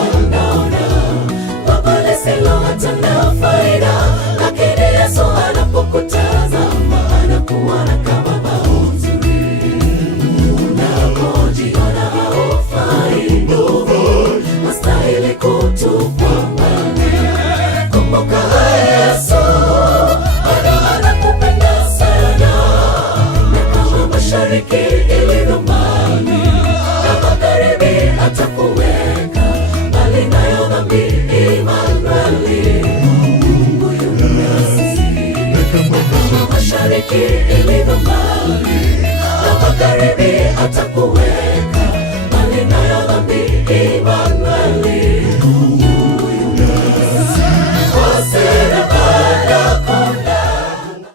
wanaona baba lisilo hata na faida, lakini Yesu anapokutazama anakuona kama bao nzuri. Unapojiona haufai ndugu, hastahili kutupwa mbali, kumbuka Yesu bado anakupenda sana, na kama mashariki ilivyo mbali na magharibi atakuweka mbali nayo dhambi. Imanueli, Mungu yu nasi. Kama mashariki ilivyo mbali na magharibi atakuweka